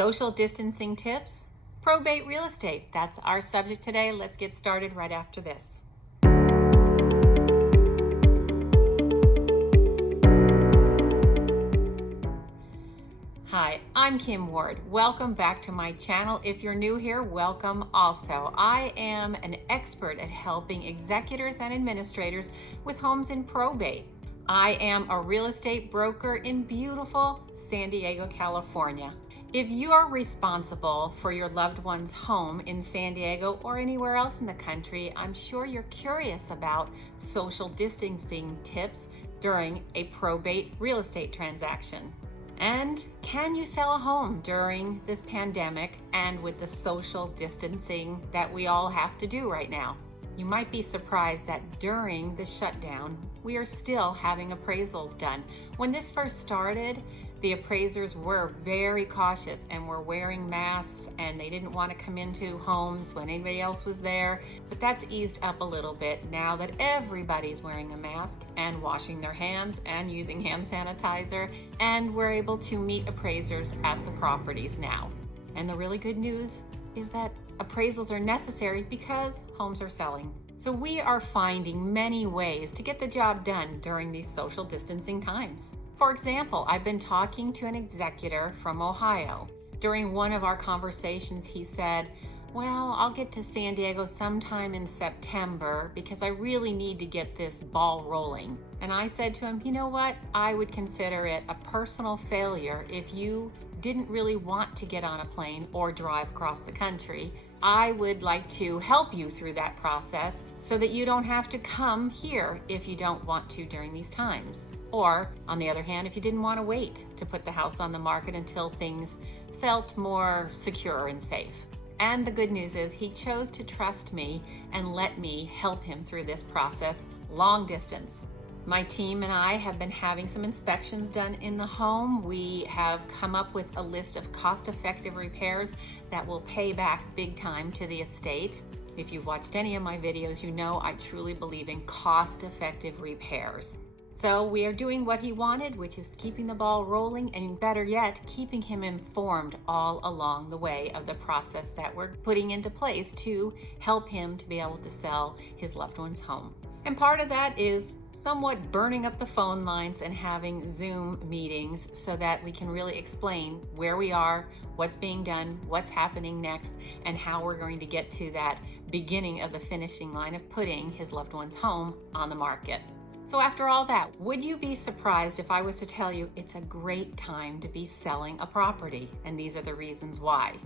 social distancing tips, probate real estate. That's our subject today. Let's get started right after this. Hi, I'm Kim Ward. Welcome back to my channel. If you're new here, welcome also. I am an expert at helping executors and administrators with homes in probate. I am a real estate broker in beautiful San Diego, California. If you are responsible for your loved one's home in San Diego or anywhere else in the country, I'm sure you're curious about social distancing tips during a probate real estate transaction. And can you sell a home during this pandemic and with the social distancing that we all have to do right now? You might be surprised that during the shutdown, we are still having appraisals done. When this first started, the appraisers were very cautious and were wearing masks, and they didn't want to come into homes when anybody else was there. But that's eased up a little bit now that everybody's wearing a mask and washing their hands and using hand sanitizer, and we're able to meet appraisers at the properties now. And the really good news is that appraisals are necessary because homes are selling. So we are finding many ways to get the job done during these social distancing times. For example, I've been talking to an executor from Ohio. During one of our conversations, he said, well, I'll get to San Diego sometime in September because I really need to get this ball rolling. And I said to him, you know what? I would consider it a personal failure if you didn't really want to get on a plane or drive across the country. I would like to help you through that process so that you don't have to come here if you don't want to during these times. Or, on the other hand, if you didn't want to wait to put the house on the market until things felt more secure and safe. And the good news is he chose to trust me and let me help him through this process long distance. My team and I have been having some inspections done in the home. We have come up with a list of cost-effective repairs that will pay back big time to the estate. If you've watched any of my videos, you know I truly believe in cost-effective repairs. So we are doing what he wanted, which is keeping the ball rolling, and better yet, keeping him informed all along the way of the process that we're putting into place to help him to be able to sell his loved one's home. And part of that is somewhat burning up the phone lines and having Zoom meetings so that we can really explain where we are, what's being done, what's happening next, and how we're going to get to that beginning of the finishing line of putting his loved one's home on the market. So after all that, would you be surprised if I was to tell you it's a great time to be selling a property? And these are the reasons why.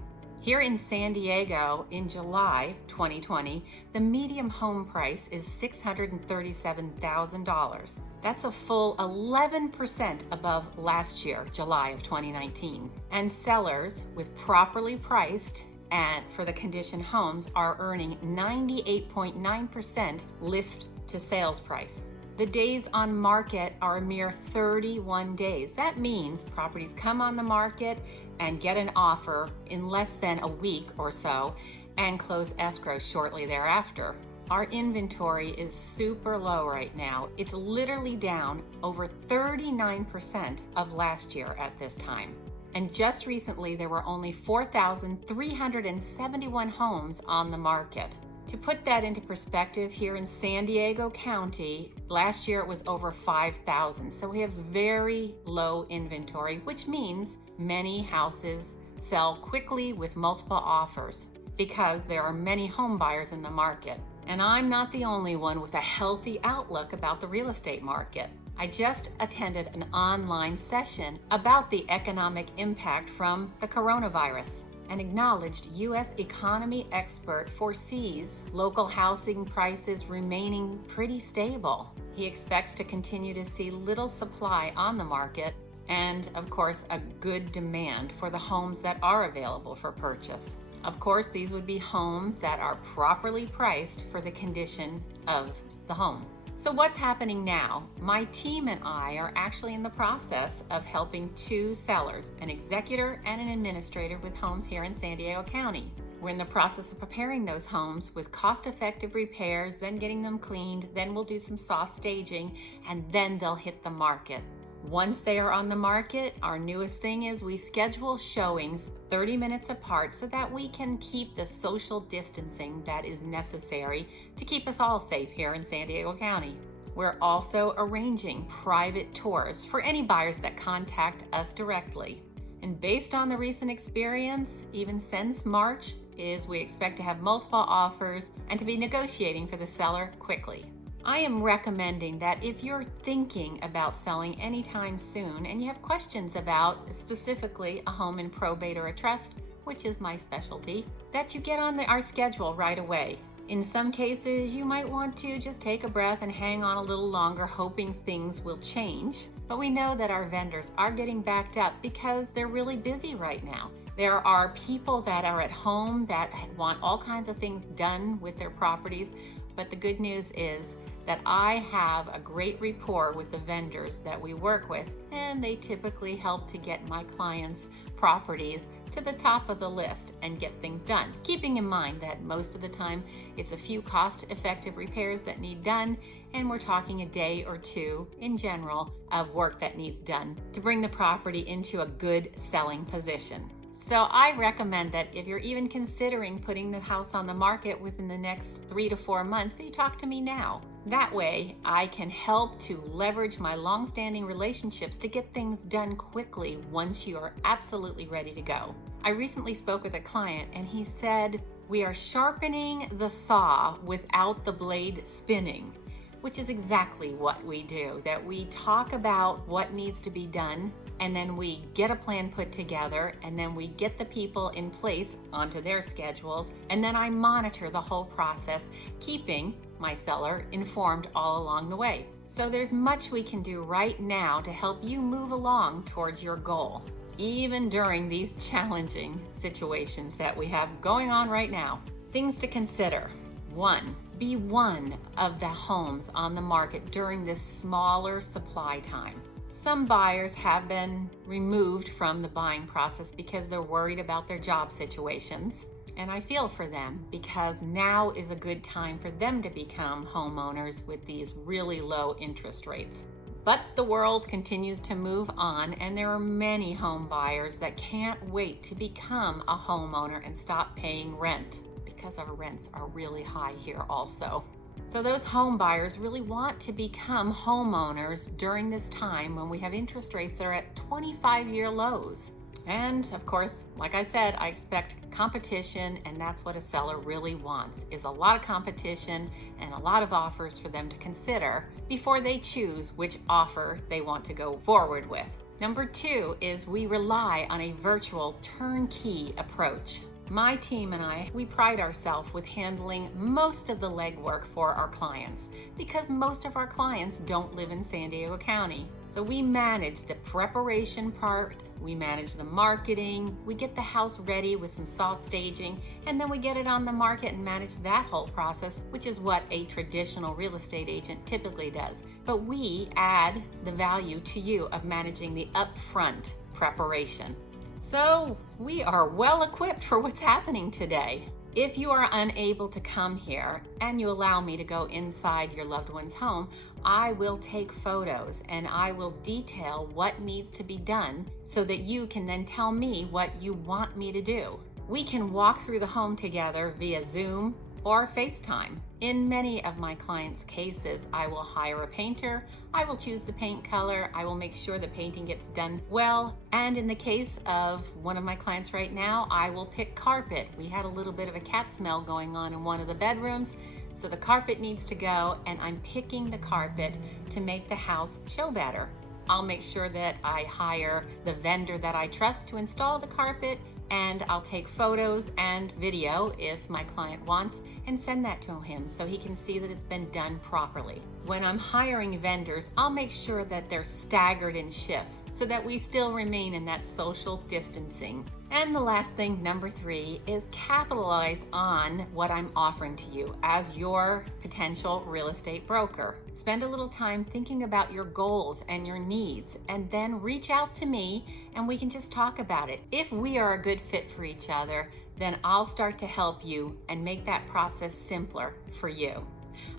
Here in San Diego in July 2020, the median home price is $637,000. That's a full 11% above last year, July of 2019. And sellers with properly priced and for the condition homes are earning 98.9% list to sales price. The days on market are a mere 31 days. That means properties come on the market and get an offer in less than a week or so and close escrow shortly thereafter. Our inventory is super low right now. It's literally down over 39% of last year at this time. And just recently, there were only 4,371 homes on the market. To put that into perspective, here in San Diego County, last year it was over 5,000. So we have very low inventory, which means many houses sell quickly with multiple offers because there are many home buyers in the market. And I'm not the only one with a healthy outlook about the real estate market. I just attended an online session about the economic impact from the coronavirus. An acknowledged U.S. economy expert foresees local housing prices remaining pretty stable. He expects to continue to see little supply on the market and, of course, a good demand for the homes that are available for purchase. Of course, these would be homes that are properly priced for the condition of the home. So what's happening now? My team and I are actually in the process of helping two sellers, an executor and an administrator with homes here in San Diego County. We're in the process of preparing those homes with cost-effective repairs, then getting them cleaned, then we'll do some soft staging, and then they'll hit the market. Once they are on the market, our newest thing is we schedule showings 30 minutes apart so that we can keep the social distancing that is necessary to keep us all safe here in San Diego County. We're also arranging private tours for any buyers that contact us directly. And based on the recent experience, even since March, we expect to have multiple offers and to be negotiating for the seller quickly. I am recommending that if you're thinking about selling anytime soon and you have questions about specifically a home in probate or a trust, which is my specialty, that you get on our schedule right away. In some cases, you might want to just take a breath and hang on a little longer, hoping things will change. But we know that our vendors are getting backed up because they're really busy right now. There are people that are at home that want all kinds of things done with their properties. But the good news is that I have a great rapport with the vendors that we work with, and they typically help to get my clients' properties to the top of the list and get things done. Keeping in mind that most of the time it's a few cost-effective repairs that need done, and we're talking a day or two in general of work that needs done to bring the property into a good selling position. So I recommend that if you're even considering putting the house on the market within the next 3 to 4 months, that you talk to me now. That way I can help to leverage my long-standing relationships to get things done quickly once you are absolutely ready to go. I recently spoke with a client and he said, "We are sharpening the saw without the blade spinning," which is exactly what we do, that we talk about what needs to be done, and then we get a plan put together, and then we get the people in place onto their schedules, and then I monitor the whole process, keeping my seller informed all along the way. So there's much we can do right now to help you move along towards your goal, even during these challenging situations that we have going on right now. Things to consider. 1. Be one of the homes on the market during this smaller supply time. Some buyers have been removed from the buying process because they're worried about their job situations. And I feel for them because now is a good time for them to become homeowners with these really low interest rates. But the world continues to move on, and there are many home buyers that can't wait to become a homeowner and stop paying rent, because our rents are really high here also. So those home buyers really want to become homeowners during this time when we have interest rates that are at 25-year lows. And of course, like I said, I expect competition, and that's what a seller really wants, is a lot of competition and a lot of offers for them to consider before they choose which offer they want to go forward with. Number 2 is we rely on a virtual turnkey approach. My team and I, we pride ourselves with handling most of the legwork for our clients because most of our clients don't live in San Diego County. So we manage the preparation part, we manage the marketing, we get the house ready with some soft staging, and then we get it on the market and manage that whole process, which is what a traditional real estate agent typically does. But we add the value to you of managing the upfront preparation. So we are well equipped for what's happening today. If you are unable to come here and you allow me to go inside your loved one's home, I will take photos and I will detail what needs to be done so that you can then tell me what you want me to do. We can walk through the home together via Zoom or FaceTime. In many of my clients' cases, I will hire a painter, I will choose the paint color, I will make sure the painting gets done well, and in the case of one of my clients right now, I will pick carpet. We had a little bit of a cat smell going on in one of the bedrooms, so the carpet needs to go, and I'm picking the carpet to make the house show better. I'll make sure that I hire the vendor that I trust to install the carpet, and I'll take photos and video if my client wants and send that to him so he can see that it's been done properly. When I'm hiring vendors, I'll make sure that they're staggered in shifts so that we still remain in that social distancing. And the last thing, number 3, is capitalize on what I'm offering to you as your potential real estate broker. Spend a little time thinking about your goals and your needs, and then reach out to me and we can just talk about it. If we are a good fit for each other, then I'll start to help you and make that process simpler for you.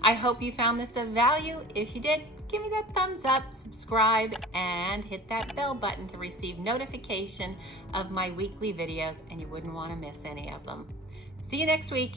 I hope you found this of value. If you did, give me that thumbs up, subscribe, and hit that bell button to receive notification of my weekly videos, and you wouldn't want to miss any of them. See you next week.